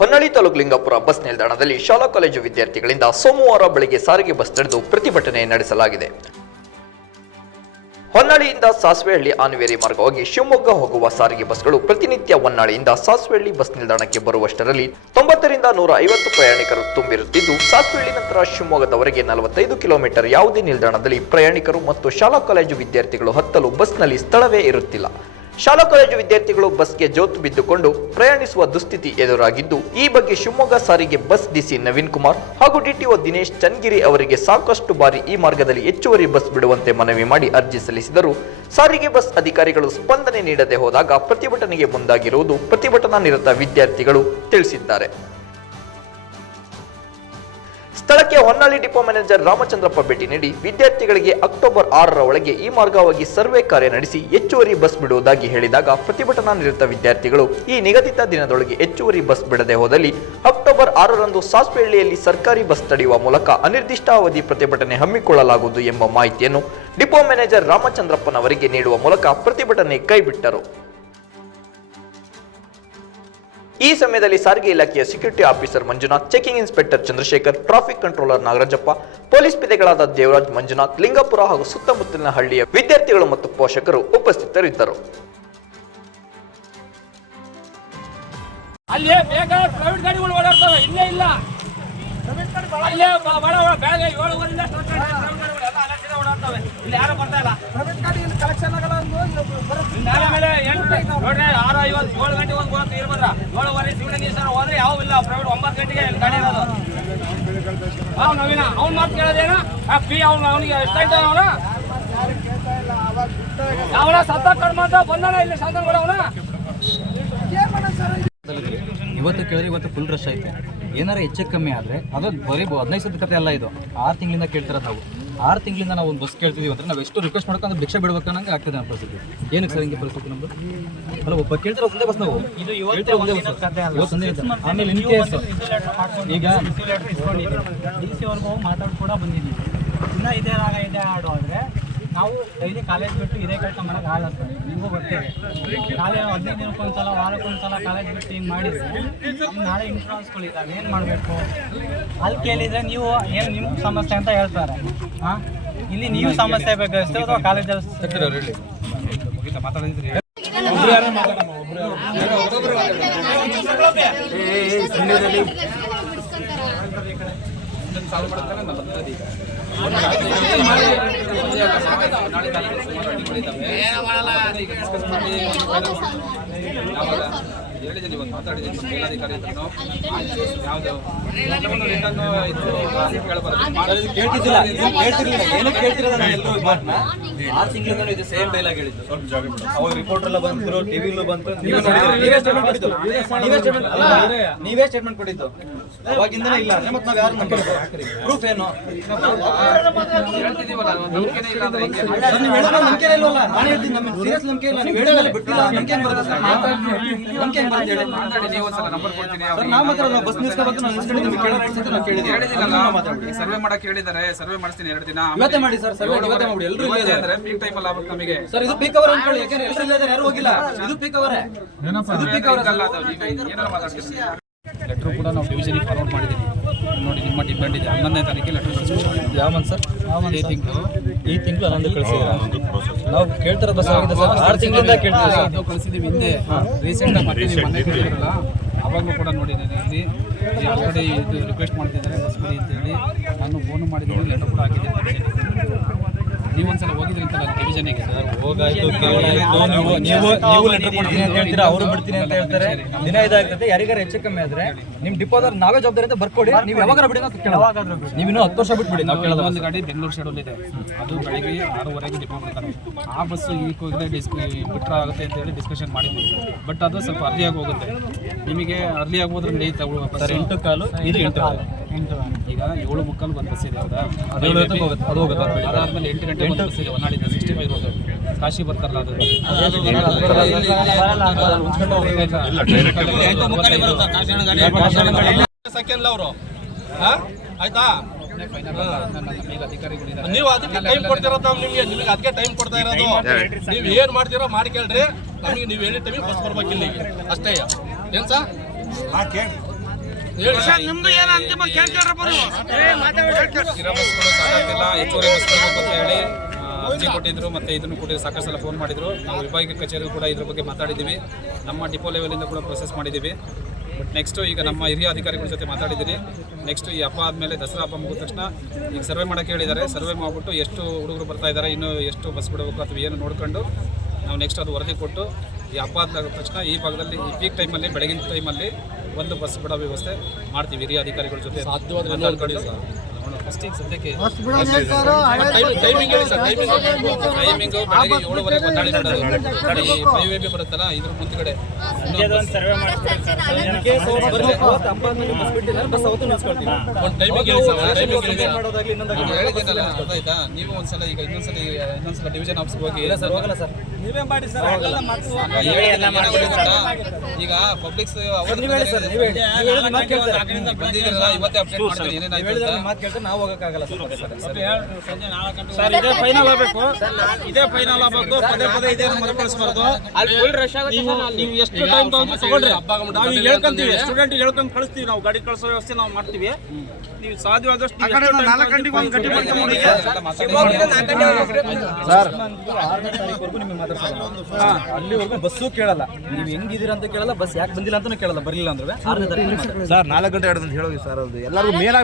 Honnalli taluk Lingapura bus ನಿಲ್ದಾಣದಲ್ಲಿ ಶಾಲಾ college ವಿದ್ಯಾರ್ಥಿಗಳಿಂದ ಸೋಮವಾರ ಬೆಳಗ್ಗೆ ಸಾರಿಗೆ ಬಸ್ ತಡೆದು ಪ್ರತಿಭಟನೆ ನಡೆಸಲಾಗಿದೆ. ಹೊನ್ನಾಳಿಯಿಂದ ಸಾಸ್ವೆಹಳ್ಳಿ ಆನ್ವೇರಿ ಮಾರ್ಗವಾಗಿ ಶಿವಮೊಗ್ಗ ಹೋಗುವ ಸಾರಿಗೆ ಬಸ್ಗಳು ಪ್ರತಿನಿತ್ಯ ಹೊನ್ನಾಳಿಯಿಂದ ಸಾಸ್ವೆಹಳ್ಳಿ ಬಸ್ ನಿಲ್ದಾಣಕ್ಕೆ ಬರುವಷ್ಟರಲ್ಲಿ ತೊಂಬತ್ತರಿಂದ ನೂರ ಐವತ್ತು ಪ್ರಯಾಣಿಕರು ತುಂಬಿರುತ್ತಿದ್ದು, ಸಾಸ್ವೆಹಳ್ಳಿ ನಂತರ ಶಿವಮೊಗ್ಗದವರೆಗೆ ನಲವತ್ತೈದು ಕಿಲೋಮೀಟರ್ ಯಾವುದೇ ನಿಲ್ದಾಣದಲ್ಲಿ ಪ್ರಯಾಣಿಕರು ಮತ್ತು ಶಾಲಾ ಕಾಲೇಜು ವಿದ್ಯಾರ್ಥಿಗಳು ಹತ್ತಲು ಬಸ್ನಲ್ಲಿ ಸ್ಥಳವೇ ಇರುತ್ತಿಲ್ಲ. ಶಾಲಾ ಕಾಲೇಜು ವಿದ್ಯಾರ್ಥಿಗಳು ಬಸ್ಗೆ ಜೋತು ಬಿದ್ದುಕೊಂಡು ಪ್ರಯಾಣಿಸುವ ದುಸ್ಥಿತಿ ಎದುರಾಗಿದ್ದು, ಈ ಬಗ್ಗೆ ಶಿವಮೊಗ್ಗ ಸಾರಿಗೆ ಬಸ್ ಡಿಸಿ ನವೀನ್ ಕುಮಾರ್ ಹಾಗೂ ಡಿಟಿಒ ದಿನೇಶ್ ಚನ್ಗಿರಿ ಅವರಿಗೆ ಸಾಕಷ್ಟು ಬಾರಿ ಈ ಮಾರ್ಗದಲ್ಲಿ ಹೆಚ್ಚುವರಿ ಬಸ್ ಬಿಡುವಂತೆ ಮನವಿ ಮಾಡಿ ಅರ್ಜಿ ಸಲ್ಲಿಸಿದರು. ಸಾರಿಗೆ ಬಸ್ ಅಧಿಕಾರಿಗಳು ಸ್ಪಂದನೆ ನೀಡದೆ ಹೋದಾಗ ಪ್ರತಿಭಟನೆಗೆ ಮುಂದಾಗಿರುವುದು ಪ್ರತಿಭಟನಾ ನಿರತ ವಿದ್ಯಾರ್ಥಿಗಳು ತಿಳಿಸಿದ್ದಾರೆ. ಸ್ಥಳಕ್ಕೆ ಹೊನ್ನಾಳಿ ಡಿಪೋ ಮ್ಯಾನೇಜರ್ ರಾಮಚಂದ್ರಪ್ಪ ಭೇಟಿ ನೀಡಿ ವಿದ್ಯಾರ್ಥಿಗಳಿಗೆ ಅಕ್ಟೋಬರ್ ಆರರ ಒಳಗೆ ಈ ಮಾರ್ಗವಾಗಿ ಸರ್ವೆ ಕಾರ್ಯ ನಡೆಸಿ ಹೆಚ್ಚುವರಿ ಬಸ್ ಬಿಡುವುದಾಗಿ ಹೇಳಿದಾಗ ಪ್ರತಿಭಟನಾ ನಿರತ ವಿದ್ಯಾರ್ಥಿಗಳು ಈ ನಿಗದಿತ ದಿನದೊಳಗೆ ಹೆಚ್ಚುವರಿ ಬಸ್ ಬಿಡದೆ ಹೋದಲ್ಲಿ ಅಕ್ಟೋಬರ್ ಆರರಂದು ಸಾಸ್ವೆಹಳ್ಳಿಯಲ್ಲಿ ಸರ್ಕಾರಿ ಬಸ್ ತಡೆಯುವ ಮೂಲಕ ಅನಿರ್ದಿಷ್ಟಾವಧಿ ಪ್ರತಿಭಟನೆ ಹಮ್ಮಿಕೊಳ್ಳಲಾಗುವುದು ಎಂಬ ಮಾಹಿತಿಯನ್ನು ಡಿಪೋ ಮ್ಯಾನೇಜರ್ ರಾಮಚಂದ್ರಪ್ಪನವರಿಗೆ ನೀಡುವ ಮೂಲಕ ಪ್ರತಿಭಟನೆ ಕೈಬಿಟ್ಟರು. ಈ ಸಮಯದಲ್ಲಿ ಸಾರಿಗೆ ಇಲಾಖೆಯ security officer Manjunath checking inspector Chandrashekar traffic controller Nagarajappa police ಪೇದೆಗಳಾದ Devaraj Manjunath Lingapura ಹಾಗೂ ಸುತ್ತಮುತ್ತಲಿನ ಹಳ್ಳಿಯ ವಿದ್ಯಾರ್ಥಿಗಳು ಮತ್ತು ಪೋಷಕರು ಉಪಸ್ಥಿತರಿದ್ದರು. ಅಲ್ಲಿ ಬೇಕಾದ ಪ್ರೈವೇಟ್ ಗಾಡಿಗಳು ಓಡಾಡ್ತವೆ ಇಲ್ಲೇ ಇಲ್ಲ. ಅಲ್ಲೇ ಬಡ ಬೆಳಗ್ಗೆ ಏಳುವರೆಯಿಂದ ಓಡಾಡ್ತವೆ. ಯಾರು ಬರ್ತಾ ಇಲ್ಲ. ಇಲ್ಲಿ ಕಲೆಕ್ಷನ್ ಆರು ಐವತ್ತು ಏಳು ಗಂಟೆ ಏಳುವರೆ ಶಿವಲಿಂಗಿ ಸರ್, ಹೋದ್ರೆ ಯಾವ ಇಲ್ಲ. ಪ್ರೈವೇಟ್ ಒಂಬತ್ತು ಗಂಟೆಗೆ ಗಾಡಿ ಇರೋದು. ಅವ್ನು ನವೀನ, ಅವ್ನು ಮಾತು ಕೇಳೋದೇನ? ಆ, ಪಿ, ಅವ್ನು, ಅವನಿಗೆ ಎಷ್ಟಾಯ್ತು ಅವನ? ಅವನ ಸತ್ತ ಕರ್ಮ ಅಂತ ಬಂದಾನ ಇಲ್ಲಿ ಶಾಂತನ ಅವನ? ಇವತ್ತು ಕೇಳಿದ್ರೆ ಇವತ್ತು ಫುಲ್ ರಶ್ ಐತೆ. ಏನಾರ ಹೆಚ್ಚು ಕಮ್ಮಿ ಆದರೆ ಅದು ಬರೀ ಹದಿನೈದು ಸತಿ ಕತೆ ಅಲ್ಲ ಇದು. ಆರು ತಿಂಗಳಿಂದ ಕೇಳ್ತಿರೋದು ನಾವು. ಆರು ತಿಂಗಳಿಂದ ನಾವು ಒಂದು ಬಸ್ ಕೇಳ್ತಿದೀವಿ ಅಂದರೆ ನಾವು ಎಷ್ಟು ರಿಕ್ವೆಸ್ಟ್ ಮಾಡ್ಕೊಂಡು ಭಿಕ್ಷೆ ಬಿಡ್ಬೇಕು ಅನ್ನೋಂಗೆ ಆಗ್ತದೆ ನಮ್ಮ ಪರಿಸ್ಥಿತಿ. ಏನಕ್ಕೆ ಸರ್ ಹಿಂಗೆ ಪರಿಸ್ಥಿತಿ ನಮ್ಮದು ಅಲ್ಲ ಒಬ್ಬ ಕೇಳ್ತಿರೋ ಒಂದೇ ಬಸ್ ನಾವು. ಕೇಳ್ತಿರೋ ಒಂದೇ ಬಸ್ ಇವತ್ತು ಆಮೇಲೆ ಇನ್ ಕೇಸ್ ಈಗ ಡಿ ಮಾತಾಡಿ ಕೂಡ ಬಂದಿದ್ದೀವಿ. ಇನ್ನೂ ಇದೇ ರಾಗ ಇದೇ ಹಾಡು ಆದರೆ ನಾವು ಡೈಲಿ ಕಾಲೇಜ್ ಬಿಟ್ಟು ಇದೇ ಕೆಲಸ ಮಾಡೋಕೆ ಸರ್. ನಿಮಗೂ ಬರ್ತೇವೆ ಕಾಲೇಜ್ ಹದಿನೈದು ದಿನಕ್ಕೊಂದ್ಸಲ ವಾರಕ್ಕೊಂದ್ಸಲ ಕಾಲೇಜ್ ಬಿಟ್ಟು ಹಿಂಗೆ ಮಾಡಿದರೆ ನಮ್ಗೆ ನಾಳೆ ಇದ್ದಾವೆ ಏನು ಮಾಡಬೇಕು? ಅಲ್ಲಿ ಕೇಳಿದರೆ ನೀವು ಏನು ನಿಮ್ಮ ಸಮಸ್ಯೆ ಅಂತ ಹೇಳ್ತಾರೆ. ಇಲ್ಲಿ ನೀವು ಸಮಸ್ಯೆ ಬೇಕಾಗಿತ್ತು ಅಥವಾ ಕಾಲೇಜಲ್ಲಿ ಹೇಳಿ ಹೇಳಿದ್ದೀನಿ ಇವತ್ತು ಮಾತಾಡಿದ್ದೀನಿ. ಮೇಲಾಧಿಕಾರಿ ಹತ್ರನೂ ಯಾವುದು? ಎಲ್ಲವನ್ನೂ ರಿಟರ್ನ್ ಇದು ಕೇಳಬಾರ್ದು ಇದು ಸೇಮ್ ಡೈಲಾಗ್ ಹೇಳಿದ್ದು. ಎಲ್ಲ ಬಂದ್ರು ಟಿವಿಲೂ ಬಂತು. ನೀವೇ ಸ್ಟೇಟ್ಮೆಂಟ್ ಕೊಟ್ಟಿದ್ದು. ನೀವೇ ಸ್ಟೇಟ್ಮೆಂಟ್ ಅಲ್ಲ. ನೀವೇ ಸ್ಟೇಟ್ಮೆಂಟ್ ಕೊಟ್ಟಿದ್ದು. ಅವಾಗಿಂದನೇ ಇಲ್ಲ. ಅಂದ್ರೆ ಮತ್ತೆ ನಾವು ಯಾರು ಪ್ರೂಫ್ ಏನು? ಹೇಳ್ತಿದ್ದೀವಲ್ಲ ನಂಬಿಕೆನೇ ಇಲ್ಲ ಅಂದ್ರೆ ಹೆಂಗೆ ಸರ್, ನೀವು ನಂಬಿಕೆ ಇಲ್ವಲ್ಲ? ನಾನು ಹೇಳ್ತೀನಿ ನಮ್ಮ ಸೀರಿಯಸ್ ನಂಬಿಕೆ ಇಲ್ಲ. ನೀವು ಹೇಳಿದ್ರೆ ಬಿಟ್ಟಿಲ್ಲ. ನಂಬಿಕೆ ಬರುತ್ತೆ ಸರ್? ನಂಬಿಕೆ ಹೆಂಗ್ ಬರುತ್ತೆ ಹೇಳಿ ಮಾತಾಡಿ ನೀವು ಒಂದ್ಸಲ ನಂಬರ್ ಕೊಡ್ತೀನಿ ಸರ್ ನಾವು ಮಾತ್ರ ನಾವು ಬಸ್ ನಿಲ್ಸ್ಕೊಬೇಕು ನಾವು ನಿಲ್ಸ್ಕೊಂಡು ನಿಮ್ಗೆ ಕೇಳೋ ರೈಟ್ಸ್ ಅಂತ ನಾವು ಕೇಳಿದ್ದೀವಿ. ಹೇಳಿದಿನಲ್ಲ ಅದನ್ನ ಮಾತಾಡ್ಬಿಡಿ. ಸರ್ವೆ ಮಾಡಕ್ ಹೇಳಿದ್ದಾರೆ ಸರ್ವೆ ಮಾಡಿಸ್ತೀನಿ ಎರಡು ದಿನ. ಇವತ್ತೇ ಮಾಡಿ ಸರ್ ಸರ್ವೆ ಇವತ್ತೇ ಮಾಡಿ ಎಲ್ಲರೂ ಇಲ್ಲೇ ಇವತ್ತೇ ಇದ್ದಾರೆ. ಅಂದ್ರೆ ಪೀಕ್ ಟೈಮ್ ಅಲ್ಲಿ ಆಗ್ಬೇಕು ನಮಗೆ. ಸರ್ ಇದು ಪೀಕ್ ಅವರ್ ಅನ್ಕೊಳ್ಳಿ ಯಾಕಂದ್ರೆ ಎಲ್ಲರೂ ಇಲ್ಲೇ ಇದ್ದಾರೆ ಯಾರು ಹೋಗಿಲ್ಲ. ಇದು ಪೀಕ್ ಅವರೇ ಇದು ಪೀಕ್ ಅವರ್ ಅಲ್ಲ. ಅದು ನೀವು ಏನಾರ ಮಾತಾಡ್ತೀನಿ ಲೆಟ್ರು ಕೂಡ ನಾವು ಡಿವಿಷನಿಗೆ ಫಾರ್ವರ್ಡ್ ಮಾಡಿದ್ದೀವಿ. ನೋಡಿ ನಿಮ್ಮ ಡಿಪೆಂಡ್ ಇದೆ ಹನ್ನೊಂದನೇ ತಾರೀಕಿಗೆ ಲೆಟರ್ ಯಾವನ್ ಯಾವ ಮಂತ್ ಸರ್? ಈ ತಿಂಗಳು. ಈ ತಿಂಗಳು ಹನ್ನೊಂದು ಕಳಿಸಿದ್ರೆ ನಾವು ಕೇಳ್ತಾರ ಬಸ್ ಆಗಿದೆ ಸರ್. ಆರು ತಿಂಗಳಿಂದ ಕೇಳ್ತಾರೆ ಸರ್. ಅದು ಕಳಿಸಿದ್ದೀವಿ ಹಿಂದೆ. ರೀಸೆಂಟ್ ಆಗಿ ಮತ್ತೆ ನೀವು ಮನೆ ಕೇಳಿದ್ರಲ್ಲ ಅವಾಗಲೂ ಕೂಡ ನೋಡಿದ್ದೇನೆ ಇಲ್ಲಿ. ಆಲ್ರೆಡಿ ಇದು ರಿಕ್ವೆಸ್ಟ್ ಮಾಡ್ತಿದ್ದಾರೆ ಬಸ್ ಬಿಡಿ ಅಂತ ಹೇಳಿ. ನಾನು ಫೋನು ಮಾಡಿದ್ದೀನಿ ಲೆಟರ್ ಕೂಡ ಹಾಕಿದ್ದೀನಿ ನೀವು ಒಂದ್ಸಲ ಹೋಗಿದ್ರಿ ಅಂತಲ್ಲ ಡಿವಿಷನಿಗೆ ಹೋಗಾಯ್ತು ನೀವು ನೀವು ನೀವು ಲೆಟರ್ ಕೊಡ್ತೀನಿ ಅಂತ ಹೇಳ್ತೀರಾ? ಅವರು ಬಿಡ್ತೀನಿ ಅಂತ ಹೇಳ್ತಾರೆ. ದಿನ ಇದಾಗ್ತದೆ. ಯಾರಿಗಾರ ಹೆಚ್ಚು ಕಮ್ಮಿ ಆದ್ರೆ ನಿಮ್ ಡಿಪೋದವ್ರು ನಾವೇ ಜವಾಬ್ದಾರಿ ಅಂತ ಬರ್ಕೊಡಿ. ನೀವು ಯಾವಾಗ ಬಿಡಿ ಅಂತ ಕೇಳೋದು ನೀವು ಇನ್ನೂ ಹತ್ತು ವರ್ಷ ಬಿಟ್ಬಿಡಿ. ನಾವು ಕೇಳೋದು ಒಂದು ಗಾಡಿ ಬೆಂಗಳೂರು ಶೆಡ್ಯೂಲ್ ಇದೆ ಅದು ಬೆಳಗ್ಗೆ ಆರೂವರೆಗೆ ಡಿಪೋ ಬಿಡ್ತಾರೆ ಆ ಬಸ್ ಈಗ ಹೋಗಿದೆ ಡಿಸ್ಕ್ ಬಿಟ್ರ ಆಗುತ್ತೆ ಅಂತ ಹೇಳಿ ಡಿಸ್ಕಷನ್ ಮಾಡಿದ್ವಿ. ಬಟ್ ಅದು ಸ್ವಲ್ಪ ಅರ್ಲಿಯಾಗಿ ಹೋಗುತ್ತೆ. ನಿಮಗೆ ಅರ್ಲಿಯಾಗಿ ಹೋದ್ರೆ ನಡೆಯುತ್ತೆ ಎಂಟು ಕಾಲು ಇದು ಎಂಟು ಕಾಲು. ಈಗ ಏಳು ಮುಕ್ಕಾಲು ಒಂದು ಬಸ್ ಇದೆ ಹೌದಾ ಅದು ಹೋಗುತ್ತೆ. ಅದಾದ್ಮೇಲೆ ಎಂಟು ಗಂಟೆ ಒಂದು ಬಸ್ ಇದೆ ಹೊನ್ನಾಳಿಂದ ಸಿಕ್ಸ್ಟಿ ಫೈವ್ ರೋಡ್ ಕಾಶಿ ಬರ್ತಾರಲ್ಲ ಅದು. ಸೆಕೆಂಡ್ ಅವರು ಆಯ್ತಾ? ನೀವು ಅದಕ್ಕೆ ಟೈಮ್ ಕೊಡ್ತಿರೋದು ನಾವು ನಿಮ್ಗೆ. ನಿಮಗೆ ಅದಕ್ಕೆ ಟೈಮ್ ಕೊಡ್ತಾ ಇರೋದು. ನೀವು ಏನ್ ಮಾಡ್ತೀರೋ ಮಾಡಿ ಕೇಳ್ರಿ. ನಮಗೆ ನೀವು ಹೇಳಿದ ಟೈಮಿಗೆ ಬಸ್ ಬರ್ಬೇಕು ಇಲ್ಲಿಗೆ. ಅಷ್ಟೇ. ಏನ್ ಸರ್? ನಿಮ್ದು ಅಂತಿಮ ಅಂತ ಹೇಳಿ ಅರ್ಜಿ ಕೊಟ್ಟಿದ್ರು, ಮತ್ತೆ ಇದನ್ನು ಕೂಡ ಸಾಕಷ್ಟು ಸಲ ಫೋನ್ ಮಾಡಿದ್ರು. ನಾವು ವಿಭಾಗೀಯ ಕಚೇರಿ ಕೂಡ ಇದ್ರ ಬಗ್ಗೆ ಮಾತಾಡಿದ್ದೀವಿ. ನಮ್ಮ ಡಿಪೋ ಲೆವೆಲಿಂದ ಕೂಡ ಪ್ರೊಸೆಸ್ ಮಾಡಿದ್ದೀವಿ. ಬಟ್ ನೆಕ್ಸ್ಟು ಈಗ ನಮ್ಮ ಹಿರಿಯ ಅಧಿಕಾರಿಗಳ ಜೊತೆ ಮಾತಾಡಿದ್ದೀನಿ. ನೆಕ್ಸ್ಟ್ ಈ ಹಬ್ಬ ಆದಮೇಲೆ ದಸರಾ ಹಬ್ಬ ಮುಗಿದ ತಕ್ಷಣ ಈಗ ಸರ್ವೆ ಮಾಡಕ್ಕೆ ಹೇಳಿದ್ದಾರೆ. ಸರ್ವೆ ಮಾಡಿಬಿಟ್ಟು ಎಷ್ಟು ಹುಡುಗರು ಬರ್ತಾ ಇದ್ದಾರೆ, ಇನ್ನು ಎಷ್ಟು ಬಸ್ ಬಿಡಬೇಕು ಅಥವಾ ಏನು ನೋಡ್ಕೊಂಡು ನಾವು ನೆಕ್ಸ್ಟ್ ಅದು ವರದಿ ಕೊಟ್ಟು ಈ ಹಬ್ಬ ಆದ ತಕ್ಷಣ ಈ ಭಾಗದಲ್ಲಿ ಈ ಪೀಕ್ ಟೈಮಲ್ಲಿ ಬೆಳಗಿನ ಟೈಮಲ್ಲಿ ಒಂದು ಬಸ್ ಬಿಡೋ ವ್ಯವಸ್ಥೆ ಮಾಡ್ತೀವಿ ಹಿರಿಯ ಅಧಿಕಾರಿಗಳ ಜೊತೆ. ಮಾತಾಡ್ಕೊಂಡು ಫಸ್ಟಿಗೆ ಸದ್ಯಕ್ಕೆ ಟೈಮಿಂಗ್ ಹೇಳಿ ಸರ್ ಟೈಮಿಂಗ್ ಟೈಮಿಂಗ್ ಬೆಳಗ್ಗೆ ಏಳುವರೆಗೆ ಬಂದಾಳಿ ಬಿಡೋದು ಈ ಫೈವ್ ಬಿ ಬರುತ್ತಲ್ಲ ಇದ್ರ ಮುಂದ್ಗಡೆ. ಒಂದು ಟೈಮಿಂಗ್ ಹೇಳಿ ಸರ್ ಟೈಮಿಂಗ್ ಹೇಳಿದ್ದೀನಲ್ಲ ಗೊತ್ತಾಯ್ತಾ ನೀವು ಒಂದ್ಸಲ ಈಗ ಇನ್ನೊಂದ್ಸಲ ಇನ್ನೊಂದ್ಸಲ ಡಿವಿಷನ್ ಆಫೀಸ್ಗೆ ಹೋಗಿ ಇಲ್ಲ ಸರ್ ಹೋಗಲ್ಲ ಸರ್. ನೀವೇ ಮಾಡಿ ಸರ್ ಈಗ ಸರ್. ಬಂದಿದ್ದೀರಲ್ಲ ಇವತ್ತೇ ಅಪ್ಡೇಟ್ ಮಾಡ್ತೀನಿ ಮಾತು ಕೇಳ್ತಾರೆ ನಾವು ಹೋಗಕ್ಕಾಗಲ್ಲ ಸರ್. ಸರ್ ಇದೇ ಫೈನಲ್ ಆಗಬೇಕು ಇದೇ ಫೈನಲ್ ಆಗಬೇಕು ಪದೇ ಪದೇ ಇದೇ ಮರುಕಳಿಸಬಾರ್ದು. ಅಲ್ಲಿ ಫುಲ್ ರಶ್ ಆಗುತ್ತೆ ನೀವು ನೀವು ಎಷ್ಟು ಟೈಮ್ ತಗೊಂಡು ನಾವು ಹೇಳ್ಕೊಂತೀವಿ ಸ್ಟೂಡೆಂಟ್ ಹೇಳ್ಕೊಂಡು ಕಳಿಸ್ತೀವಿ ನಾವು ಗಾಡಿ ಕಳಿಸೋ ವ್ಯವಸ್ಥೆ ನಾವು ಮಾಡ್ತೀವಿ. ನೀವು ಸಾಧ್ಯವಾದಷ್ಟು ನಾಲ್ಕು ಎಷ್ಟು ಒಂದು ಗಂಟೆ ಬಂದು ಎಲ್ಲ ಅಲ್ಲಿವರೆಗೂ ಬಸ್ಸು ಕೇಳಲ್ಲ. ನೀವು ಹೆಂಗಿದ್ದೀರಾ ಅಂತ ಕೇಳಲ್ಲ, ಬಸ್ ಯಾಕೆ ಬಂದಿಲ್ಲ ಅಂತಾನೂ ಕೇಳಲ್ಲ, ಬರಲಿಲ್ಲ ಅಂದ್ರೆ ಸರ್, ನಾಲ್ಕು ಗಂಟೆ ಎರಡು ಅಂತ ಹೇಳೋಗಿ ಸರ್, ಅದು ಎಲ್ಲರಿಗೂ ಮೇನ್